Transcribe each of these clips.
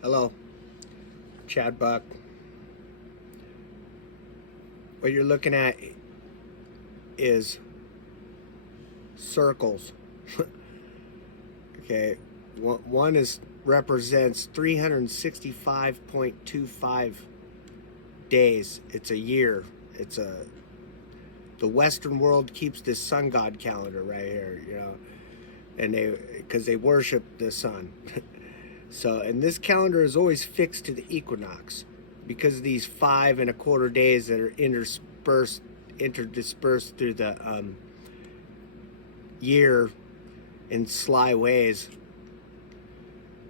Hello, Chad Buck. What you're looking at is circles. Okay, one is represents 365.25 days. It's a year. The Western world keeps this sun god calendar right here, and because they worship the sun. So, and this calendar is always fixed to the equinox because of these 5 1/4 days that are interdispersed through the year in sly ways.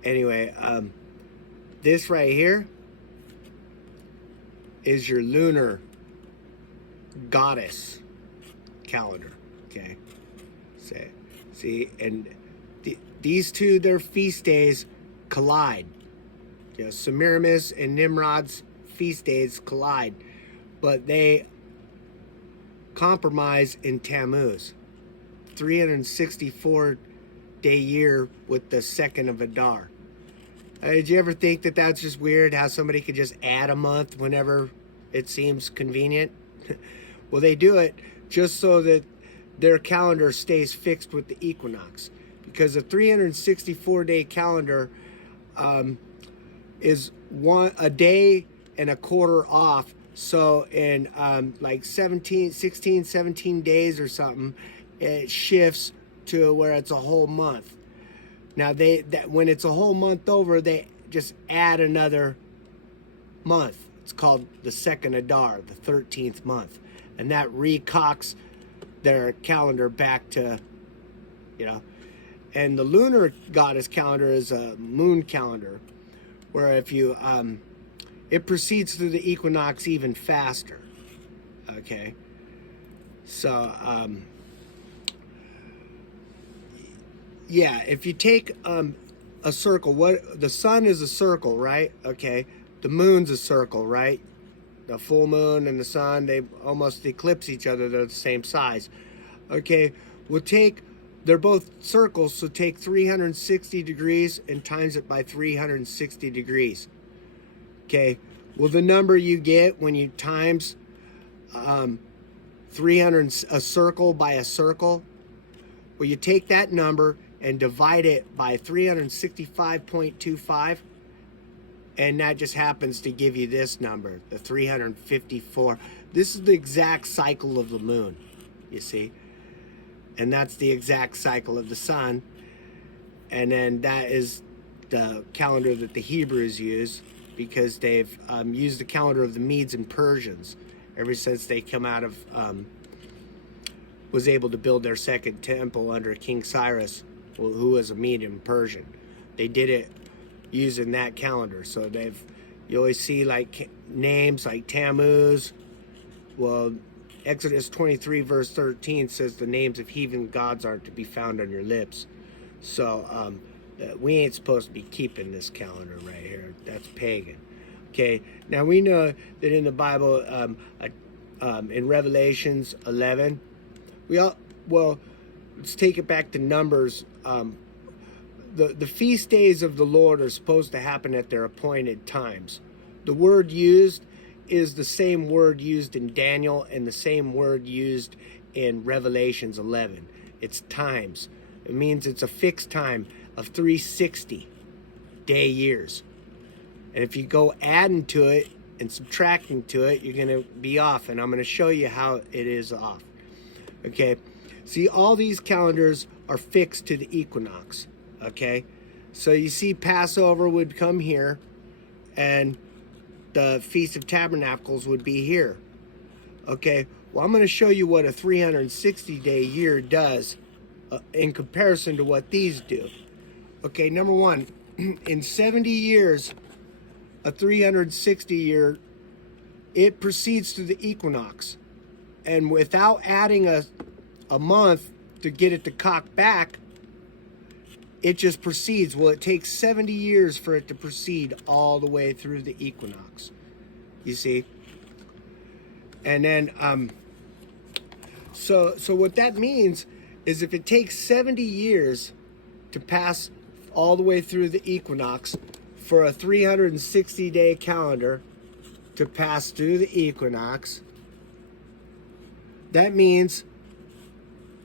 Anyway, this right here is your lunar goddess calendar. Okay, see, and these two, their feast days collide. Semiramis and Nimrod's feast days collide, but they compromise in Tammuz. 364-day year with the 2nd of Adar. Did you ever think that that's just weird, how somebody could just add a month whenever it seems convenient? Well, they do it just so that their calendar stays fixed with the equinox, because a 364-day calendar is a day and a quarter off. So in like 16, 17 days or something, it shifts to where it's a whole month. Now when it's a whole month over, they just add another month. It's called the 2nd Adar, the 13th month, and that recocks their calendar back to, And the lunar goddess calendar is a moon calendar, where if you it proceeds through the equinox even faster. Okay, so yeah, if you take a circle, what the sun is a circle, right? Okay, the moon's a circle, right? The full moon and the sun, they almost eclipse each other. They're the same size. Okay, they're both circles, so take 360 degrees and times it by 360 degrees. Okay, well, the number you get when you times 300, a circle by a circle, well, you take that number and divide it by 365.25, and that just happens to give you this number, the 354. This is the exact cycle of the moon, you see? And that's the exact cycle of the sun. And then that is the calendar that the Hebrews use, because they've used the calendar of the Medes and Persians ever since they come out of, was able to build their second temple under King Cyrus, who was a Mede and Persian. They did it using that calendar. So you always see like names like Tammuz. Well, Exodus 23 verse 13 says the names of heathen gods aren't to be found on your lips. So we ain't supposed to be keeping this calendar right here. That's pagan. Okay, now we know that in the Bible, in Revelations 11, let's take it back to Numbers. The feast days of the Lord are supposed to happen at their appointed times. The word used is the same word used in Daniel and the same word used in Revelations 11. It's times. It means it's a fixed time of 360-day years. And if you go adding to it and subtracting to it, you're going to be off. And I'm going to show you how it is off. Okay. See, all these calendars are fixed to the equinox. Okay. So you see Passover would come here, and the Feast of Tabernacles would be here. Okay. Well, I'm going to show you what a 360-day year does in comparison to what these do. Okay. Number one, in 70 years, a 360 year, it proceeds to the equinox, and without adding a month to get it to cock back, it just proceeds. Well, it takes 70 years for it to proceed all the way through the equinox, you see. And then so what that means is, if it takes 70 years to pass all the way through the equinox for a 360-day calendar to pass through the equinox, that means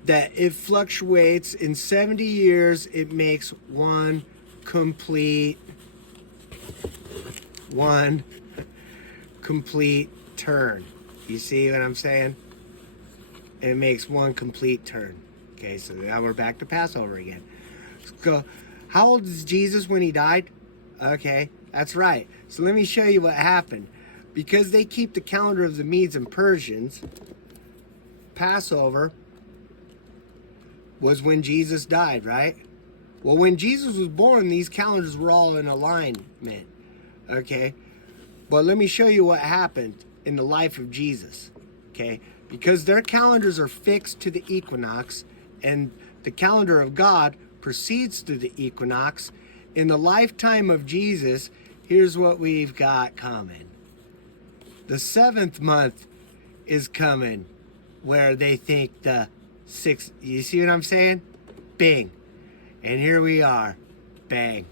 that it fluctuates in 70 years. It makes one complete turn. You see what I'm saying? It makes one complete turn. Okay, so now we're back to Passover again. So, how old is Jesus when he died? Okay, that's right. So let me show you what happened. Because they keep the calendar of the Medes and Persians, Passover was when Jesus died, right? Well, when Jesus was born, these calendars were all in alignment. Okay? But let me show you what happened in the life of Jesus. Okay? Because their calendars are fixed to the equinox, and the calendar of God proceeds to the equinox. In the lifetime of Jesus, here's what we've got coming. The 7th month is coming, where they think the 6th, you see what I'm saying? Bing. And here we are. Bang.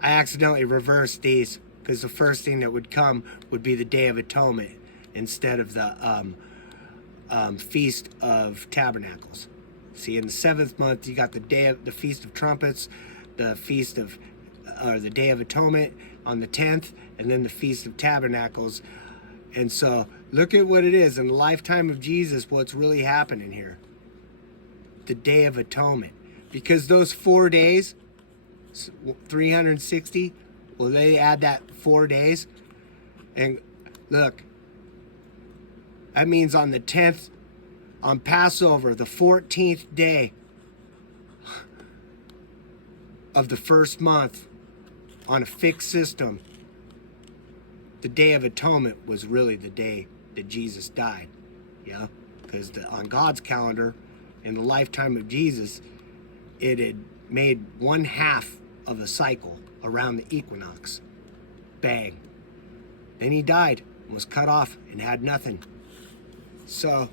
I accidentally reversed these because the first thing that would come would be the Day of Atonement instead of the Feast of Tabernacles. See, in the 7th month, you got the Feast of Trumpets, the the Day of Atonement on the 10th, and then the Feast of Tabernacles. And so, look at what it is in the lifetime of Jesus, what's really happening here. The Day of Atonement. Because those 4 days, 360, well, they add that 4 days. And look, that means on the 10th, on Passover, the 14th day of the first month, on a fixed system, the Day of Atonement was really the day that Jesus died. Yeah? Because on God's calendar, in the lifetime of Jesus, it had made 1/2 of a cycle around the equinox. Bang. Then he died, was cut off, and had nothing. So,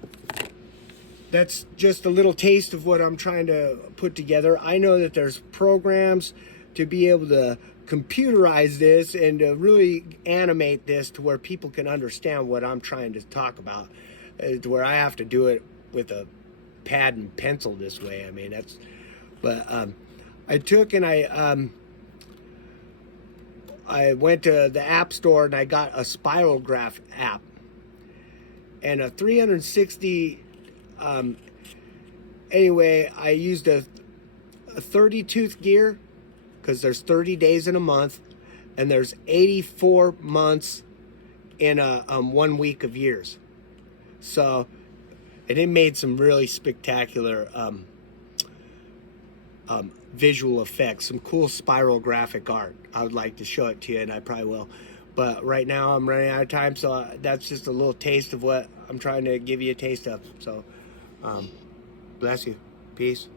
that's just a little taste of what I'm trying to put together. I know that there's programs to be able to computerize this and to really animate this to where people can understand what I'm trying to talk about, to where I have to do it with a pad and pencil this way. I mean, that's, but I took and I went to the app store and I got a Spirograph app and a 360. Anyway, I used a 30 tooth gear because there's 30 days in a month and there's 84 months in a 1 week of years. So, and it made some really spectacular visual effects, some cool spiral graphic art. I would like to show it to you, and I probably will. But right now I'm running out of time, so that's just a little taste of what I'm trying to give you a taste of. So, bless you. Peace.